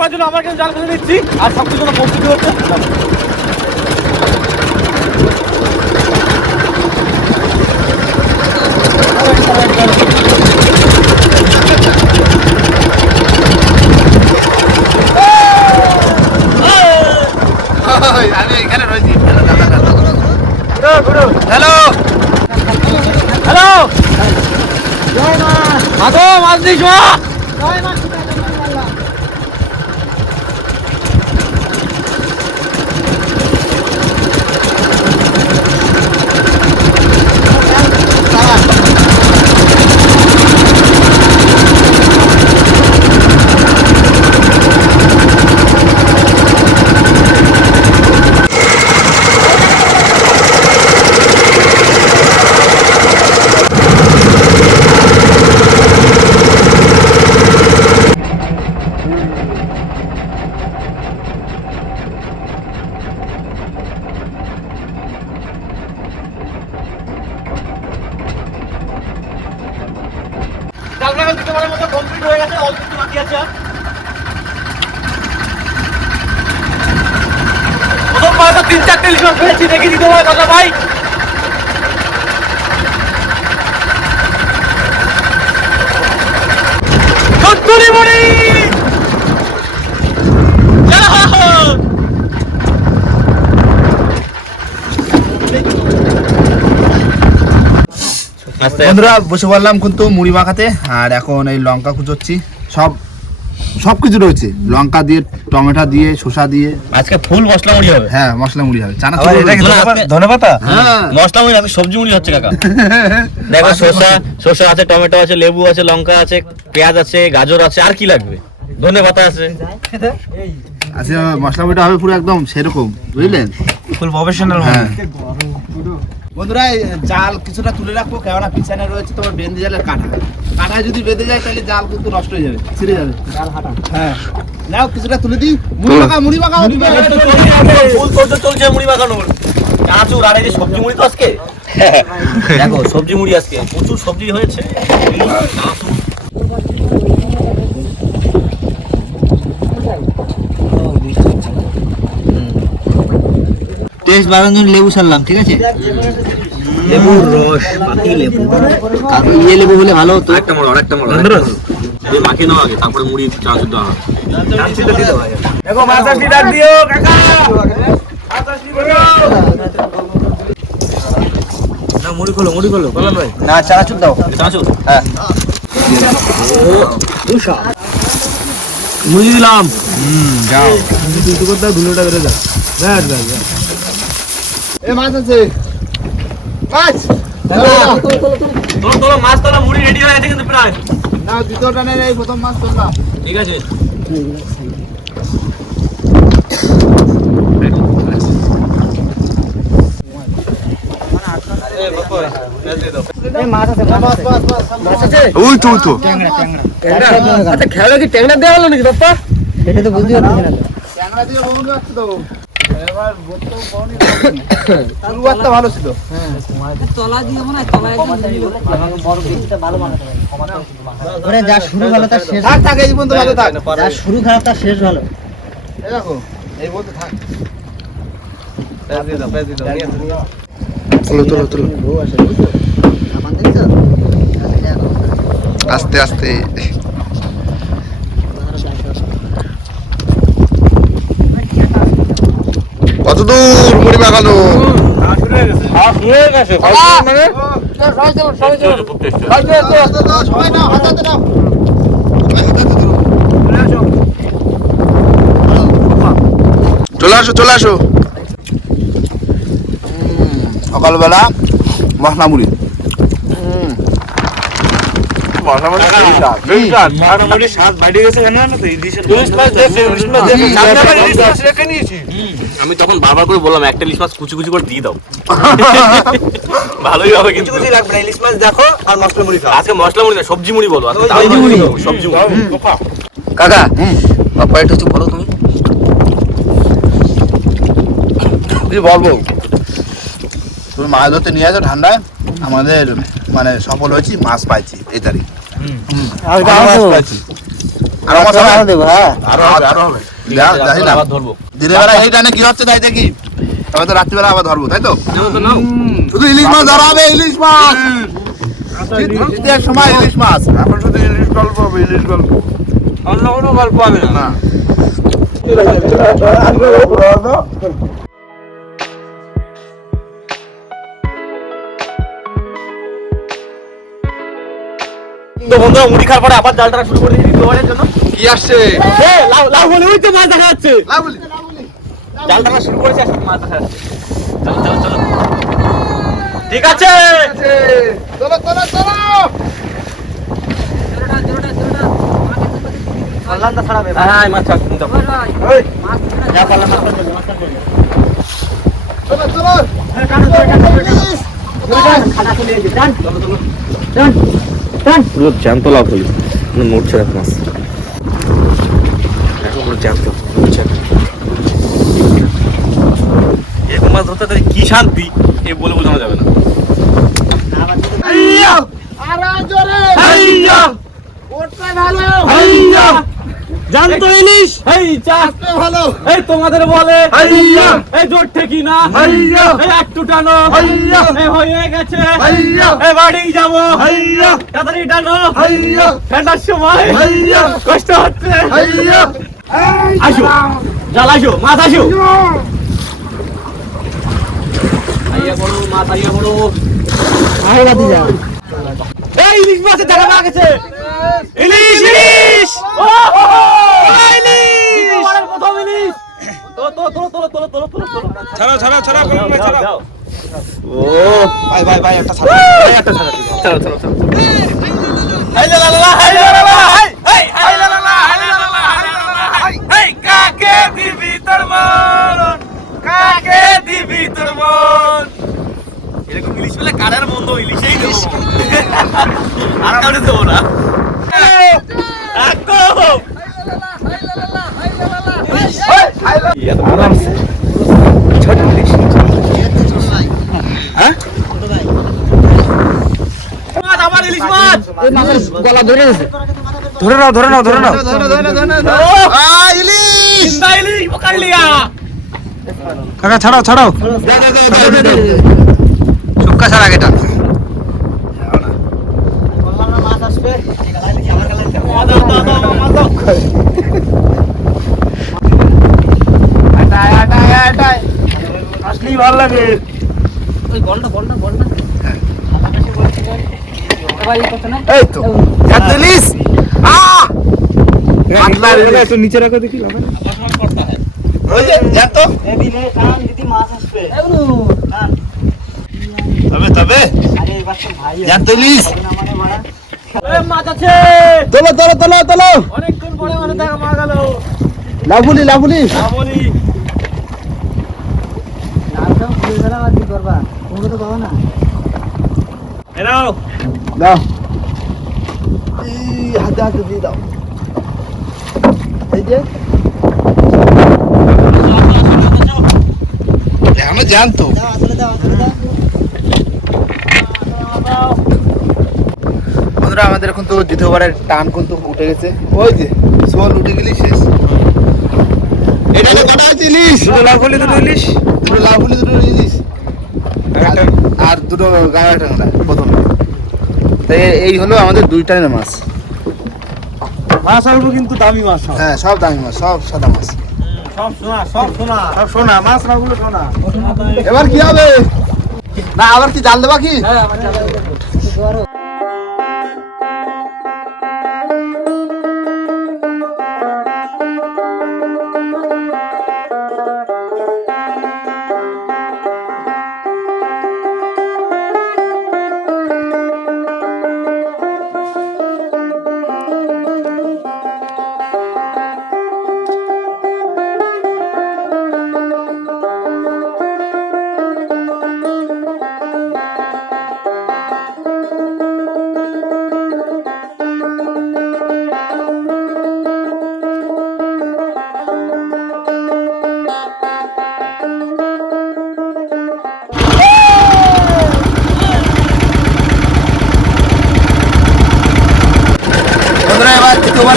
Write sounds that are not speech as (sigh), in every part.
করার জন্য আমার কাছে জাল ফেলে দিচ্ছি। আর সব কিছু প্রস্তুতি হচ্ছে। আমি এখানে রয়েছি হ্যালো হ্যালো মাগো মাছ দিস মা জাল লাগানো দিতে পারার মতো কমপ্লিট হয়ে গেছে অল্প একটু বাকি আছে আর। প্রথম বার তো তিন চারটে লিটার ফেলেছি দেখি দিতে পারে কথা ভাই সত্তরি মণি বন্ধুরা বসে পড়লাম কিন্তু মুড়ি মাখাতে আর এখন এই লঙ্কা কুচোচ্ছি। সব সব কিছু রয়েছে। লঙ্কা দিয়ে টমেটো দিয়ে শসা দিয়ে। আজকে ফুল মশলা মুড়ি হবে। হ্যাঁ মশলা মুড়ি হবে। চানা ধনেপাতা- হ্যাঁ। মশলা মুড়ি আজকে সবজি মুড়ি হচ্ছে কাকা। (laughs) দেখো শসা শসা আছে টমেটো আছে লেবু আছে লঙ্কা আছে পেঁয়াজ আছে গাজর আছে আর কি লাগবে? ধনে পাতা আছে। আচ্ছা মশলা মুড়িটা হবে পুরো একদম সেরকম বুঝলেন? ফুল প্রফেশনাল হ্যাঁ। বন্ধুরা জাল কিছুটা তুলে রাখব কেননা পিছনে রয়েছে তোমার বেঁধে জালের কাঁটা। কাঁটায় যদি বেঁধে যায় তাহলে জাল কিন্তু নষ্ট হয়ে যাবে ছিঁড়ে যাবে। জাল হাঁটা। হ্যাঁ। নাও কিছুটা তুলে দিই। মুড়ি মাখা মুড়ি মাখা মুড়ি মাখা। চলছে মুড়ি মাখানোর চানাচুর আর এই যে সবজি মুড়ি তো আজকে? (laughs) দেখো সবজি মুড়ি আজকে প্রচুর সবজি হয়েছে। টেস্ট বাড়ানোর জন্য লেবু সারলাম ঠিক আছে? লেবুর রস পাতি লেবু। কাকু ইয়ে লেবু হলে ভালো হতো। আরেকটা মোড় আরেকটা মোড় দিয়ে মাখিয়ে নাও আগে তারপরে মুড়ি দেওয়া হবে। দেখো ডাক দিও কাকা। বলো না মুড়ি খোলো মুড়ি খোলো কলাম ভাই। না চানাচুর দাও। চানাচুর? মুড়ি দিলাম। যাও। তুই করতে ধুলোটা বেরো যা ব্যাস ব্যাস। এ মাছ আছে। মাছ! তোর তোর মাছ তোলা মুড়ি রেডি হয়ে গেছে কিন্তু প্রায়। না দ্বিতীয় টানের এই প্রথম মাছ ধরলাম ঠিক আছে। ওই তো ওই তো আচ্ছা খেলা কি ট্যাংরা দেওয়া হলো নাকি বাপ্পা? এটা তো বুঝতে পারছি না। ট্যাংরা দিয়ে বউনি শুরুয়াতটা ভালো ছিল। যা শুরু ভালো তার শেষ। থাক থাক এই পর্যন্ত ভালো থাক। যা শুরু খারাপ তার শেষ ভালো এই দেখো এই বলতে থাক। তোলো তোলো তোলো। আস্তে আস্তে। কত দূর মুড়ি মাখানো চলে আসো চলে আসো। সকালবেলা মশলা মুড়ি মুড়ি স্বাদ বাইরে গেছে কেন না তো ইলিশের আমি তখন বারবার করে বললাম একটা ইলিশ মাছ কুচি কুচি করে দিয়ে দাও। (laughs) ভালোই হবে কিন্তু। লাগবে ইলিশ মাছ দেখো আর মশলা মুড়ি খাও। আজকে মশলা মুড়ি না সবজি মুড়ি বলো আজকে সবজি মুড়ি। সবজি মুড়ি। কাকা বাপ্পা একটু বলো তুমি। বলব? তুমি মাছ ধরতে নিয়ে আসো ঠান্ডায়। আমাদের মানে সফল হয়েছি মাছ পাইছি এই তারিখ। আর আরও দেবো হ্যাঁ। আরও আরও হবে। যা না। আবার ধরবো। দিনের বেলা এই টানে কি হচ্ছে তাই দেখি। তবে তো রাত্রিবেলা আবার ধরবো তাই তো? শুধু ইলিশ মাছ ধরা হবে ইলিশ মাছ। শীতের সময় ইলিশ মাছ। এখন শুধু ইলিশ গল্প হবে ইলিশ গল্প। অন্য কোনো গল্প হবে না। তো বন্ধুরা মুড়ি খাওয়ার পরে আবার জালটা শুরু করে দিয়েছি দোয়ারের জন্য। কি আসছে? এ, লাউ লাউ বলে ওই তো মাছ দেখা যাচ্ছে। লাভলি জালটা শুরু করেছে আসলে মাছ দেখা যাচ্ছে। চলো চলো চলো। ঠিক আছে। চলো চলো চলো। হ্যাঁ মাছ ছাড় দাও। যা পারলাম মাছ ছাড় মাছ ছাড় দাও। চলো চলো। পুরো জ্যান্ত লাভ হলো। পুরো নড়ছে দেখো মাছ। এখন পুরো জ্যান্ত নড়ছে এরকম মাছ ধরতে তাহলে কি শান্তি? এ বলে বোঝানো যাবে না। জানতো ইলিশ? এই চাষ ভালো। এই তোমাদের বলে এই জোর ঠেকি না? এই একটু টানো এই হয়ে গেছে। এই বাড়ি যাব। তাড়াতাড়ি টানো। ঠান্ডার সময়। কষ্ট হচ্ছে। আসো। জাল আসো। মাছ আসো। আইয়া বড় মাছ আইয়া বড় এই ইলিশ মাছের দেখা পাওয়া গেছে। ইলিশ ইলিশ! ও ভাই ভাই ভাই একটা ছাড়া একটা কাকে দিবি তোর মন? এরকম ইলিশ বলে কারের বন্ধ? ইলিশেই দেবো। আর দেবো না। হ্যাঁ? ধরে নাও ধরে নাও ধরে নাও। কাকা ছাড়াও ছাড়াও। চুক্কা ছাড়া এটা ভালো লাগে। ওই বল না বল। না বল না? এই তো। সাতচল্লিশ আহ নিচে রাখো দেখি লাভ তবে তবে। সাতচল্লিশ তোলো তোলো তোলো তোলো। লাভুলি লাভুলি লাভুলি না। বলি এ নাও। দাও। এই হাতে হাতে দিয়ে দাও। এই যে। আমি জানতো। বন্ধুরা আমাদের এখন তো দ্বিতীয়বারের টান কিন্তু উঠে গেছে। ওই যে সোল উঠে গেলি শেষ। এটা কটা আছে ইলিশ? দুটো লাভ হলে দুটো ইলিশ। দুটো লাভুলি দুটো ইলিশ। আর- দুটো গায়ে টাংলা প্রথম। তাই এই হলো আমাদের দুই টাইমের মাছ। মাছ আসব কিন্তু দামি মাছ হ্যাঁ। সব দামি মাছ সব সাদা মাছ। সব সোনা সব সোনা সব সোনা মাছ না সোনা। এবার কি হবে? না আবার কি জাল দেবা কি?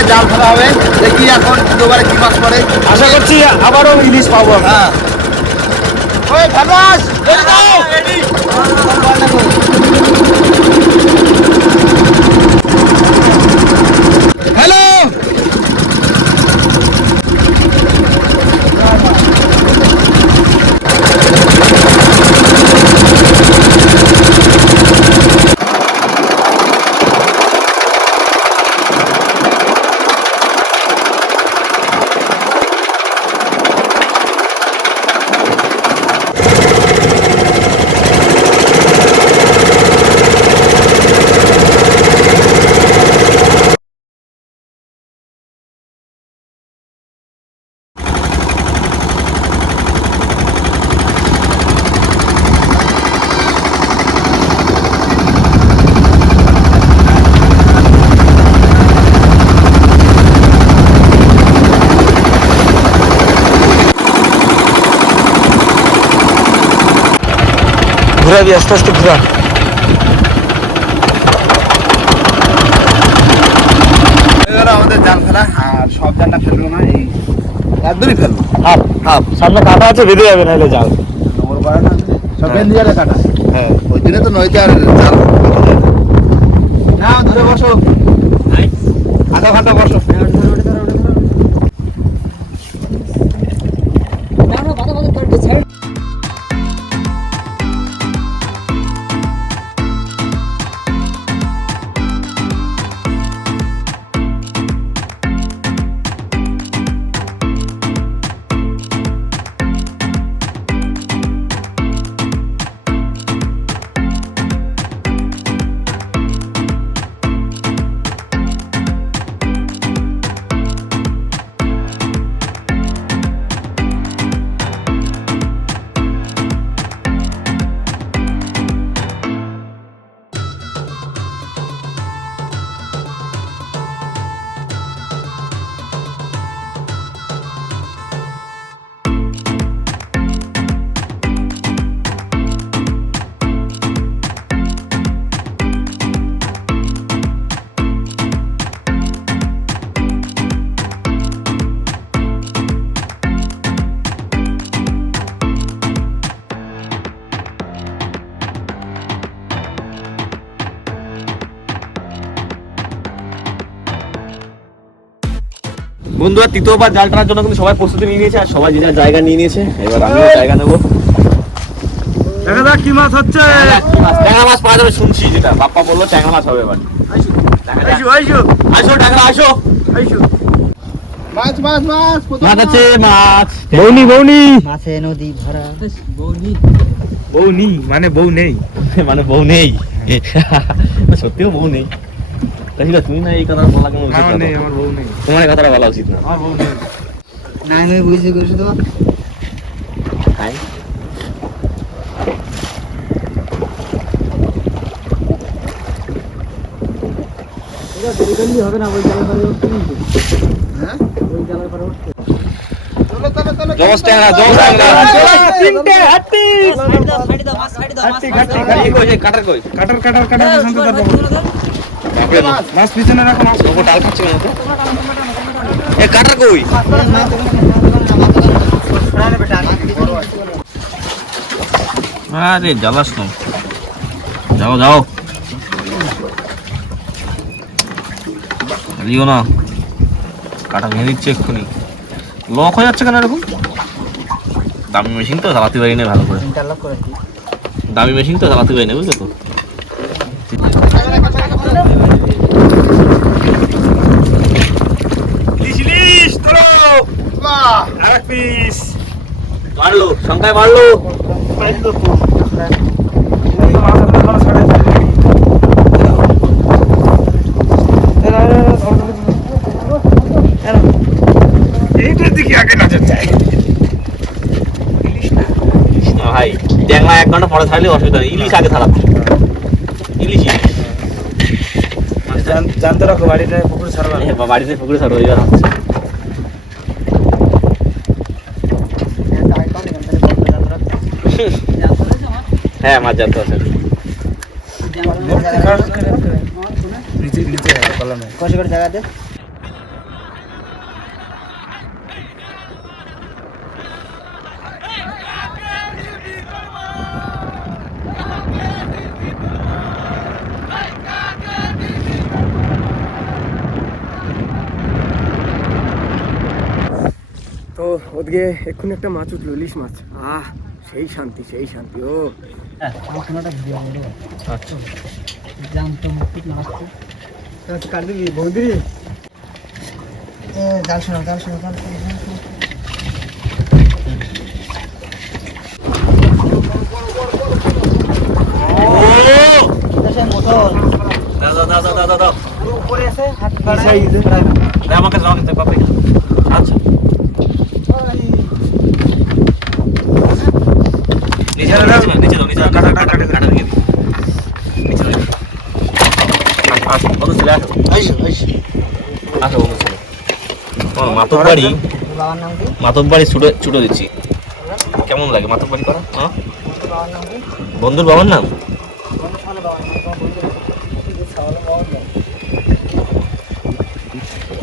দ্বিতীয়বারে জাল ফেলা হবে। দেখি এখন দুবারে কি মাছ পড়ে। আশা করছি আবারও ইলিশ পাবো। হ্যাঁ। ওই হ্যালো ঘুরাবি আস্তে আস্তে ঘুরা আমাদের জাল ফেলা আর সব জালটা ফেলব না এই একদমই ফেলব হাফ হাফ সামনে কাটা আছে বেঁধে যাবে নাহলে যাও নম্বর বাড়া না সব বেঁধে যাবে কাটা হ্যাঁ। ওই দিনে তো নইতে আর জাল। না ধরে বসো। আধা ঘণ্টা বসো। বন্ধুরা তৃতীয়বার জাল টানার জন্য কিন্তু সবাই প্রস্তুতি নিয়ে নিয়েছে আর সবাই যে যার জায়গা নিয়ে নিয়েছে এবার আমিও জায়গা নেব। দেখা যাক কি মাছ হচ্ছে। ট্যাংরা মাছ পাওয়া যাবে শুনছি যেটা বাপ্পা বলল ট্যাংরা মাছ হবে এবার। দেখা আইসো আইসো। আসো ট্যাংরা আসো আইসো। মাছ মাছ মাছ মাছ আছে মাছ। বৌনি বৌনি। মাছে নদী ভরা। বৌনি মানে বউ নেই। মানে বউ নেই। সত্যিও বউ নেই। তাহলে তুমি না এই কথা বলা কেন উচিত না নেই আমার বউ নেই। তোমার কথাটা বলা উচিত না। আমার বউ নেই। না আমি বুঝতে করছি তো তাই হবে না ওই জায়গা করে হ্যাঁ? ওই ট্যাংরা ট্যাংরা তিনটে হাতি কই, কাটার কই? কাটার কাটার শান্ত। মাছ পিছনে রাখো মাছ। ওপর ডাল খাচ্ছে তো? এ কাটার কই? আরে জ্বালাস না। যাও যাও। দিও না। কাটা ভেঙে দিচ্ছে এক্ষুনি। লক হয়ে যাচ্ছে কেন এরকম? দামি মেশিন তো চালাতে পারি না ভালো করে। দামি মেশিন তো চালাতে পারি না বুঝলে তো ইলিশ ইলিশ তোলো বাহ আর এক পিস মারলো সংখ্যায় মারলো এইটার দিকে আগে নজর যায় ভাই ট্যাংরা এক ঘণ্টা পরে ছাড়লে অসুবিধা নেই। ইলিশ আগে ছাড়াতে ইলিশ ইলিশ। জান- জানতে রাখো বাড়িতে পুকুরে ছাড়বা বা- বাড়িতে পুকুরে ছাড়ো এবার হচ্ছে হ্যাঁ আমার জাত আছে। তো ওদিকে এক্ষুনি একটা মাছ উঠল, ইলিশ মাছ। আহ, সেই শান্তি সেই শান্তি, ও। কাট দিবি বৌদি গাল শোনা গাল শোনা গাল শোনা দাও দাও দাও দাও দাও দাও। দে আমাকে দাও আমাকে পাপে আচ্ছা নিচে দাও নিচে দাও নিচে দাও কাটা কাটা কাটা কাটা দিয়ে দিই নিচে দাও আসো বন্ধু চলে আসো আসো বন্ধু চলে ও মাতব বাড়ি মাতব বাড়ি ছুটে ছুটে দিচ্ছি। কেমন লাগে মাতব বাড়ি করা? হ্যাঁ? বন্ধুর বাবার নাম?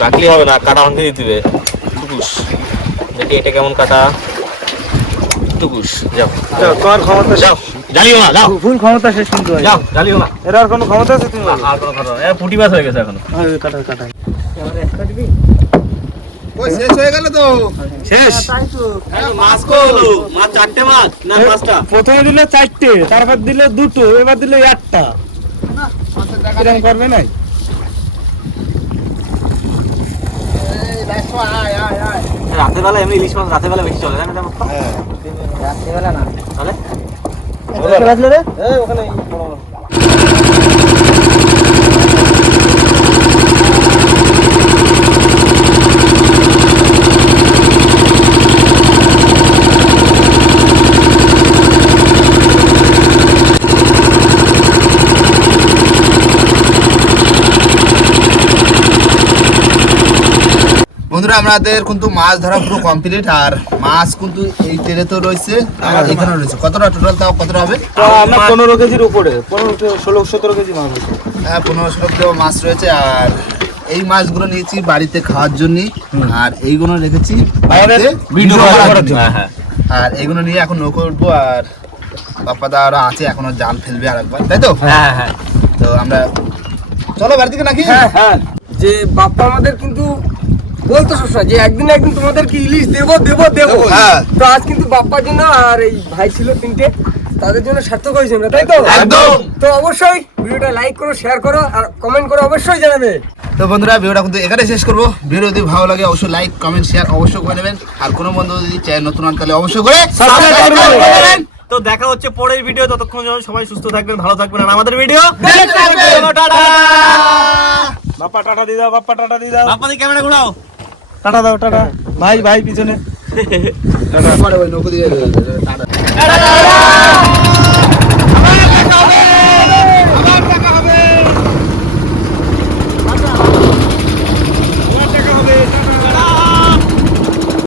ডাকলে হবে না কাটা ভাঙতে দিতে হবে টুকুস। দেখি এটা কেমন কাটা। টুকুস যাও। তোমার ক্ষমতা যাও জ্বালিও না যাও। ফুল ক্ষমতা শেষ কিন্তু। যাও জ্বালিও না। এর আর কোনো ক্ষমতা আছে তুমি আর কোনো কথা এ পুটি মাছ হয়ে গেছে এখনও। কাটা কাটা। ওই শেষ হয়ে গেল তো। শেষ? মাছ কো মাছ চারটে মাছ না পাঁচটা? প্রথমে দিলে চারটে তারপর দিলে দুটো এবার দিলে একটা। এরকম করবে নাই? রাতের বেলা এমনি ইলিশ মাছ রাতের বেলা বেশি চলে জানেন এটা রাত্রিবেলা না। তাহলে? ওখানে। বন্ধুরা আমাদের কিন্তু মাছ ধরা পুরো কমপ্লিট আর মাছ কিন্তু এই তেলে তো রয়েছে আর এখানে রয়েছে। কতটা টোটাল তাও কতটা হবে? আমরা পনেরো কেজির উপরে পনেরো ষোলো সতেরো কেজি মাছ আছে। হ্যাঁ পনেরো ষোলো কিলো মাছ রয়েছে আর এই মাছগুলো নিয়েছি বাড়িতে খাওয়ার জন্য আর এইগুলো রেখেছি ভিডিও করার জন্য। হ্যাঁ হ্যাঁ আর এগুলো নিয়ে এখন নৌকো উঠবো আর বাপ্পা দাওয়ারা আছে এখনও জাল ফেলবে আর একবার তাই তো? হ্যাঁ হ্যাঁ তো আমরা চলো বাড়ি থেকে নাকি? হ্যাঁ হ্যাঁ। যে বাপ্পা আমাদের কিন্তু বলতো সবসময় যে একদিন একদিন তোমাদেরকে ইলিশ দেবো দেবো দেবো। হ্যাঁ। তো আজ কিন্তু বাপ্পার জন্য আর এই ভাই ছিল তিনটে তাদের জন্য সার্থক হয়েছে আমরা তাই তো? একদম। তো অবশ্যই ভিডিওটা লাইক করো শেয়ার করো আর কমেন্ট করো অবশ্যই জানাবে। তো বন্ধুরা ভিডিওটা কিন্তু এখানে শেষ করব। ভিডিও যদি ভালো লাগে অবশ্যই লাইক কমেন্ট শেয়ার অবশ্যই করে নেবেন। আর কোনো বন্ধু যদি চ্যানেল নতুন আন তাহলে অবশ্যই করে। তো দেখা হচ্ছে পরের ভিডিও ততক্ষণ যেন সবাই সুস্থ থাকবেন ভালো থাকবেন আর আমাদের ভিডিও দেখতে থাকবেন। টাটা। বাপ্পা টাটা দিয়ে দাও বাপ্পা টাটা দিয়ে দাও। আপনাদের ক্যামেরা ঘোরাও। টাটা দাও টাটা। ভাই ভাই পিছনে। (laughs) টাটা।